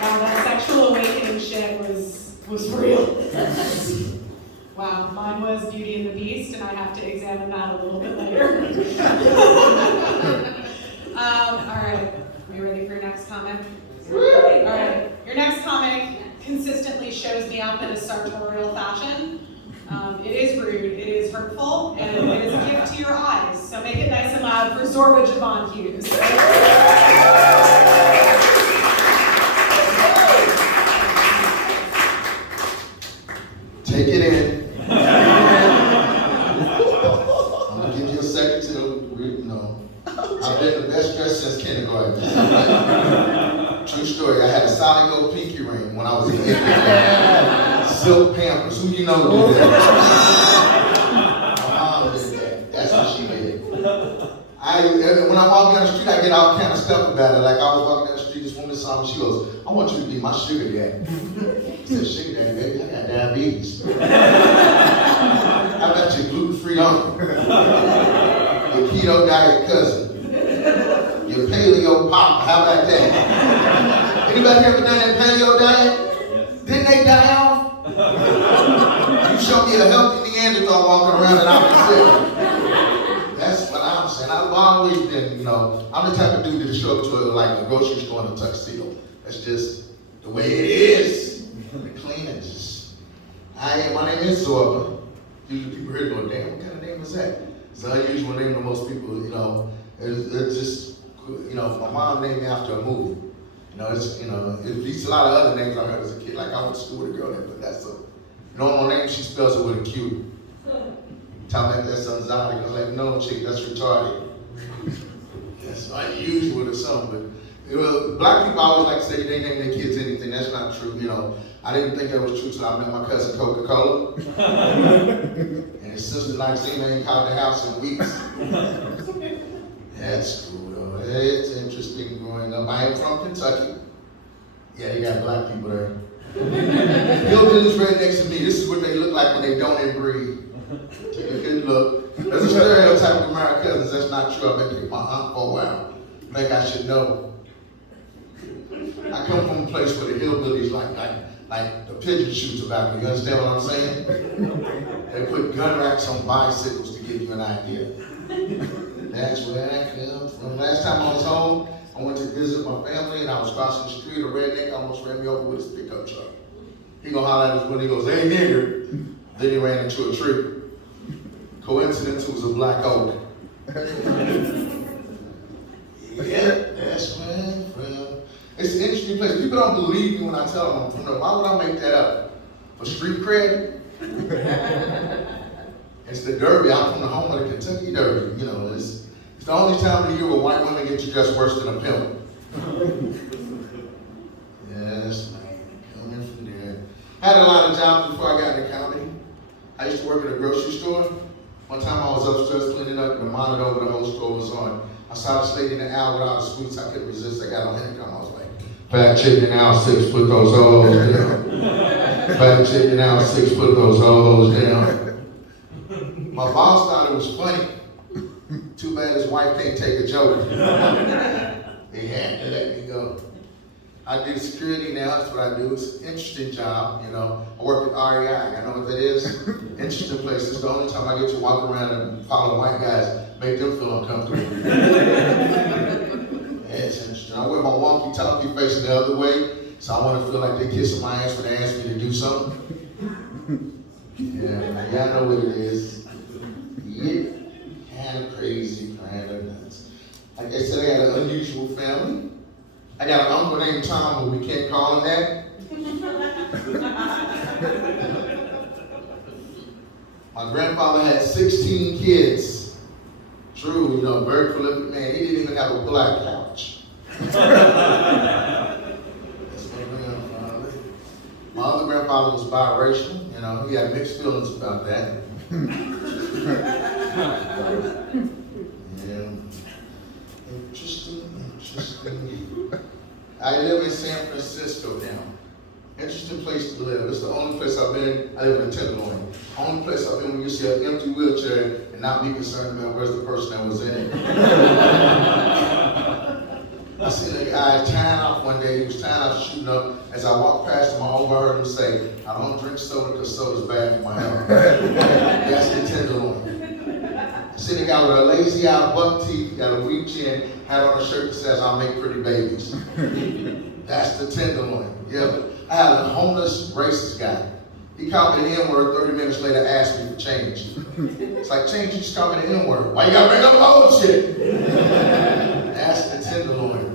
Wow, that sexual awakening shit was real. Wow, mine was Beauty and the Beast, and I have to examine that a little bit later. All right, are you ready for your next comic? All right, your next comic consistently shows me up in a sartorial fashion. It is rude, it is hurtful, and it is a gift to your eyes. So make it nice and loud for Zorba Javon Hughes. Take it in. I'm gonna give you a second to I've been the best dressed since kindergarten. True story. I had a solid gold pinky ring when I was a kid. Silk Pampers. Who you know did that? My mom did that. That's what she did. When I walk down the street, I get all kind of stuff about it. Like I was walking down the street, this woman saw me. She goes, "I want you to be my sugar daddy." I said, "Sugar daddy, baby, I got diabetes." How about your gluten-free uncle? Your keto diet cousin? Your paleo papa? How about that? Anybody ever done that paleo diet? Yes. Didn't they die off? You show me a healthy Neanderthal walking around and I'm sick. That's what I'm saying. I've always been, I'm the type of dude that show up to a grocery store in a tuxedo. That's just the way it is. The clean and just. My name is Zorba. Usually people hear go, damn, what kind of name is that? It's an unusual name to most people, It's just, my mom named me after a movie. It beats a lot of other names I heard as a kid. Like I went to school with a girl named Vanessa. Normal name, she spells it with a Q. Tell me that's exotic. I was like, no, chick, that's retarded. That's unusual or something. But black people always like to say they name their kids anything. That's not true. I didn't think that was true till I met my cousin Coca-Cola. And his sister Maxine ain't called the house in weeks. That's cool though. It's interesting growing up. I am from Kentucky. Yeah, they got black people there. Hillbillies right next to me. This is what they look like when they don't inbreed. Take a good look. There's a stereotype of my cousins. That's not true. I've been with my aunt for a while. Like I should know. I come from a place where the hillbillies like the pigeon shoot tobacco. You understand what I'm saying? They put gun racks on bicycles to give you an idea. That's where I come from. Last time I was home, I went to visit my family and I was crossing the street. A redneck almost ran me over with his pickup truck. He gonna holler at us when he goes, "Hey nigger." Then he ran into a tree. Coincidence, it was a black oak. Yeah, that's where I'm from. It's an interesting place. People don't believe me when I tell them I'm from there. Why would I make that up? For street cred? It's the Derby. I'm from the home of the Kentucky Derby. It's the only time of the year where white women get you dressed worse than a pimp. Yes, man. Coming from there. I had a lot of jobs before I got into comedy. I used to work at a grocery store. One time I was upstairs cleaning up, the monitor over the whole store was on. I saw this lady in the aisle with all the sweets. I couldn't resist. I got on intercom. I was like, "Fat chicken aisle 6, put those hoes down. Fat chicken aisle 6, put those hoes down." My boss thought it was funny. Too bad his wife can't take a joke. They had to let me go. I do security now. That's what I do. It's an interesting job. I work at REI. I know what that is. Interesting place. It's the only time I get to walk around and follow white guys, make them feel uncomfortable. It's interesting. I wear my walkie-talkie facing the other way, so I want to feel like they're kissing my ass when they ask me to do something. Yeah, y'all know what it is. Yeah, kind of crazy, kind of nuts. Like I said, I got an unusual family. I got an uncle named Tom, but we can't call him that. My grandfather had 16 kids. True, very prolific man. He didn't even have a black couch. That's my grandfather. My other grandfather was biracial. He had mixed feelings about that. Yeah. Interesting. I live in San Francisco now. Interesting place to live. It's the only place I've been. I live in a Tenderloin. Only place I've been when you see an empty wheelchair and not be concerned about where's the person that was in it. I seen a guy tying off one day. He was tying off, shooting up. As I walked past him, I overheard him say, "I don't drink soda because soda's bad for my health." That's the tenderloin. I seen a guy with a lazy eye, buck teeth, got a weak chin, had on a shirt that says, "I'll make pretty babies." That's the tenderloin. Yeah. I had a homeless racist guy. He called me the N-word 30 minutes later, asked me for change. It's like, change, you just called me the N-word. Why you gotta bring up old shit? That's the tenderloin.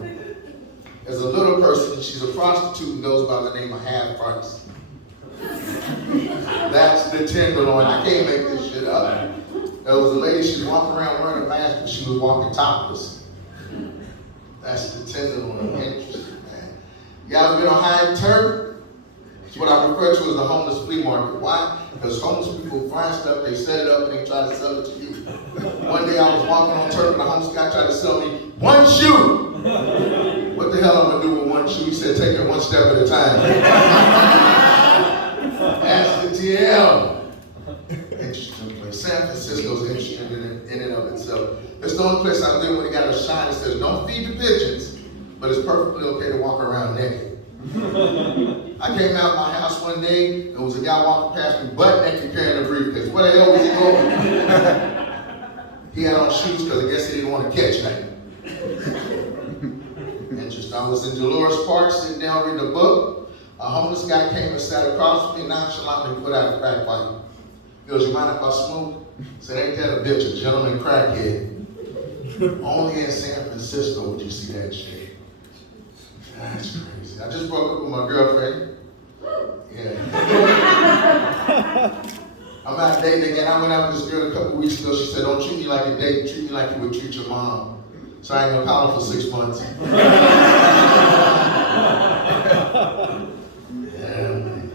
There's a little person, she's a prostitute and goes by the name of Half Price. That's the tenderloin. I can't make this shit up. There was a lady, she was walking around wearing a mask, but she was walking topless. That's the tenderloin. Interesting, man. You guys been on High Turk? It's what I refer to as the homeless flea market. Why? Because homeless people find stuff, they set it up, and they try to sell it to you. One day I was walking on Turk, and a homeless guy tried to sell me one shoe. What the hell I'm gonna do with one shoe? He said, take it one step at a time. That's the TL. Interesting place. San Francisco's interesting in and of itself. It's the only place I live where they got a sign that says, don't feed the pigeons, but it's perfectly okay to walk around naked. I came out of my house one day, there was a guy walking past me butt naked carrying a briefcase. Where the hell was he going? He had on shoes because I guess he didn't want to catch nothing. Interesting. I was in Dolores Park sitting down reading a book. A homeless guy came and sat across from me, nonchalantly put out a crack pipe. He goes, you mind if I smoke? I said, ain't that a bitch, a gentleman crackhead? Only in San Francisco would you see that shit. That's crazy. I just broke up with my girlfriend. Yeah. I'm out dating again. I went out with this girl a couple weeks ago. She said, don't treat me like a date, treat me like you would treat your mom. So I ain't gonna call her for 6 months. Yeah, man.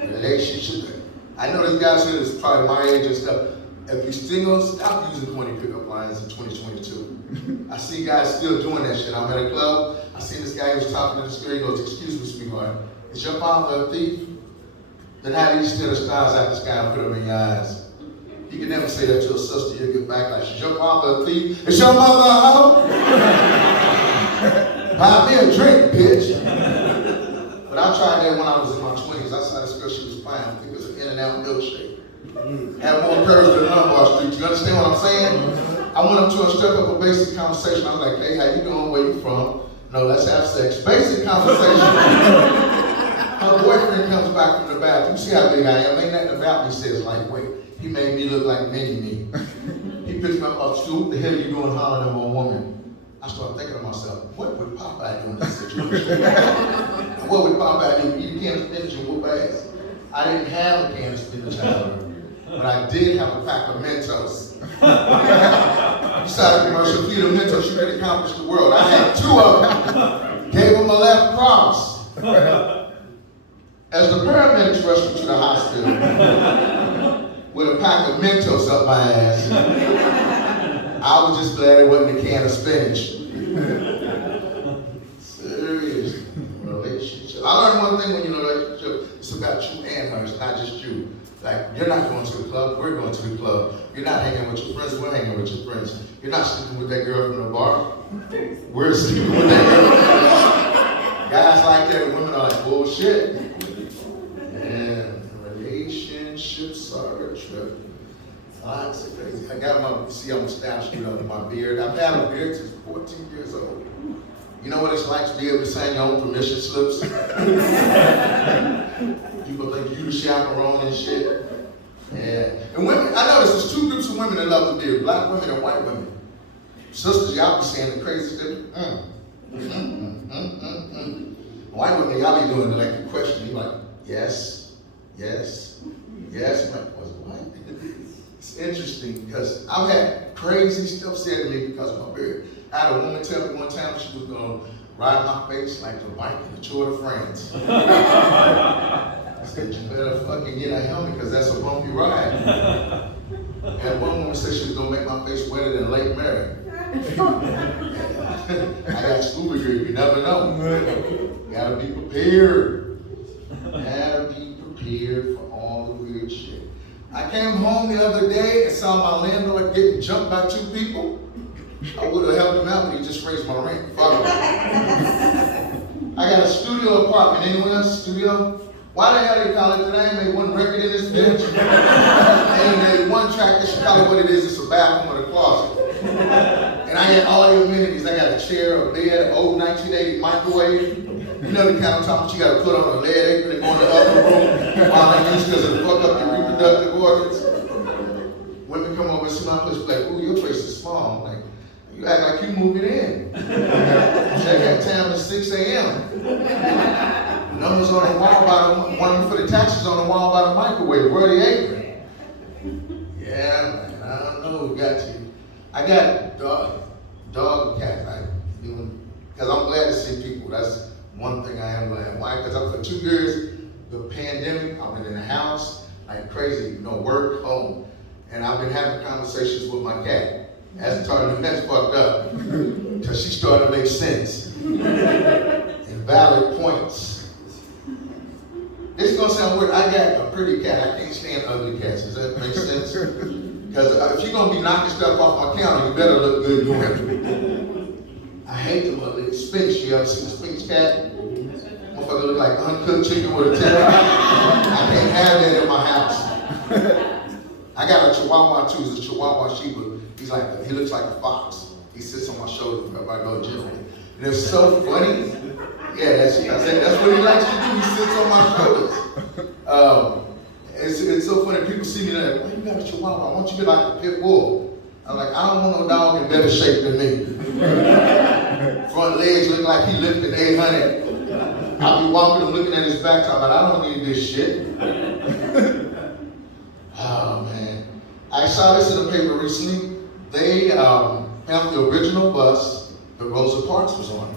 Relationship. I know this guy's here that's probably my age and stuff. If you're single, stop using corny pickup lines in 2022. I see guys still doing that shit. I'm at a club. I see this guy who was talking to this girl. He goes, excuse me, sweetheart. Is your father a thief? Then how do you steal the stars out the sky and put them in your eyes? You can never say that to a sister. You'll get back like, is your father a thief? Is your mother a hoe? Buy me a drink, bitch. But I tried that when I was in my 20s. I saw this girl, she was fine. I think it was an In-N-Out milkshake. Had more courage than Lombard Street. You understand what I'm saying? I went up to her and struck up a basic conversation. I was like, hey, how you doing? Where you from? No, let's have sex. Basic conversation. Her boyfriend comes back from the bathroom. You see how big I am. Ain't nothing about me. He says, like, wait. He made me look like mini-me. He picks me up off the stool. What the hell are you doing hollering at one woman? I started thinking to myself, what would Popeye do in this situation? What would Popeye do? Eat a can of spinach and whoop ass. I didn't have a can of spinach, however. But I did have a pack of Mentos. You saw the commercial, feed of Mentos, you could accomplish the world. I had 2 of them. Gave them a left cross. As the paramedics rushed me to the hospital with a pack of Mentos up my ass, I was just glad it wasn't a can of spinach. Serious relationship. I learned one thing when you're in a relationship, it's about you and her, it's not just you. Like, you're not going to the club, we're going to the club. You're not hanging with your friends, we're hanging with your friends. You're not sleeping with that girl from the bar, we're sleeping with that girl. Guys like that, and women are like, bullshit. Man, relationship saga trip. Lots of crazy. I got my, see, I'm a stash dude under my beard. I've had a beard since 14 years old. You know what it's like to be able to sign your own permission slips? People think you the chaperone and shit. Yeah. And women, I noticed there's 2 groups of women that love the beard, black women and white women. Sisters, y'all be saying the crazy stuff. White women, y'all be doing like the question, you like, yes, yes, yes. I'm like, what? It's interesting because I've had crazy stuff said to me because of my beard. I had a woman tell me one time she was going to ride my face like the bike in the Tour de France. I said, you better fucking get a helmet because that's a bumpy ride. And one woman said she was going to make my face wetter than Lake Mary. I got scuba gear, you never know. Gotta be prepared. Gotta be prepared for all the weird shit. I came home the other day and saw my landlord getting jumped by 2 people. I would have helped him out, but he just raised my rent. Fuck him. I got a studio apartment. Anyone else studio? Why the hell they call it that? I ain't made one record in this bitch. And they one track, they should call it what it is. It's a bathroom or a closet. And I had all the amenities. I got a chair, a bed, an old 1980 microwave. You know the kind of top that you got to put on a lead apron and go in the other room while they use because it'll fuck up your reproductive organs. Women come over and see my place, like, ooh, your place is small. I'm like, you act like you moving in. Check out time at 6 a.m. Numbers on the wall by the one for the taxes on the wall by the microwave. Where the apron? Yeah, man, I don't know. We got you. I got dog and cat. Because I'm glad to see people. That's one thing I am glad. Why? Because for 2 years, the pandemic, I've been in the house like crazy. Work, home, and I've been having conversations with my cat. That's fucked up. Because she started to make sense and valid points. This is gonna sound weird. I got a pretty cat. I can't stand ugly cats. Does that make sense? Because if you're gonna be knocking stuff off my counter, you better look good doing it. I hate them ugly. Sphinx. You ever seen a Sphinx cat? Motherfucker look like uncooked chicken with a tail. I can't have that in my house. I got a Chihuahua too. It's a Chihuahua Shiba. He looks like a fox. He sits on my shoulder whenever I go gently. And it's so funny. Yeah, that's what he likes to do. He sits on my shoulders. It's so funny. People see me like, why you got a Chihuahua? I want you to be like a pit bull. I'm like, I don't want no dog in better shape than me. Front legs look like he lifted 800. I'll be walking and looking at his back, talking about, I don't need this shit. Oh, man. I saw this in the paper recently. They found the original bus that Rosa Parks was on.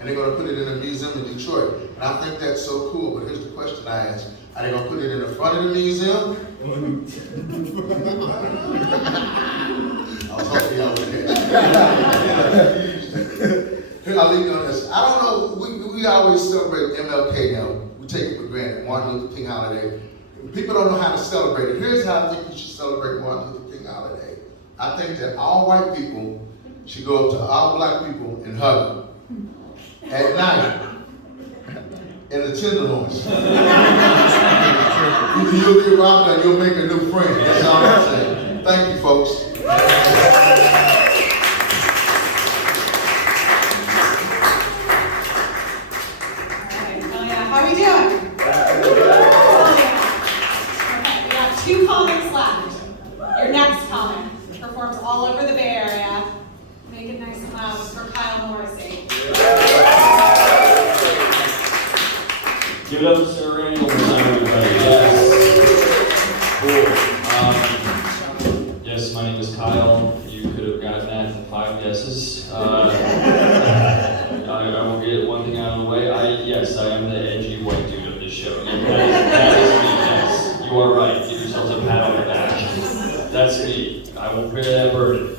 And they're going to put it in a museum in Detroit. And I think that's so cool, but here's the question I ask. Are they going to put it in the front of the museum? I was hoping y'all would get it. I'll leave you on this. I don't know, we always celebrate MLK now. We take it for granted, Martin Luther King holiday. People don't know how to celebrate it. Here's how I think you should celebrate Martin Luther King holiday. I think that all white people should go up to all black people and hug them. At night, in the Tenderloins. Either you'll get robbed or you'll make a new friend. That's all I'm saying. Thank you, folks. How are we doing? Okay, we got 2 comics left. Your next comic performs all over the Bay Area. Make it nice and loud for Kyle Morrissey. Give it up to Sarah Rainey one more time, everybody. Yes. Cool. Yes, my name is Kyle. You could have gotten that in 5 guesses. I will get one thing out of the way. Yes, I am the edgy white dude of this show. That is me, yes. You are right. Give yourselves a pat on the back. That's me. I won't bear that burden.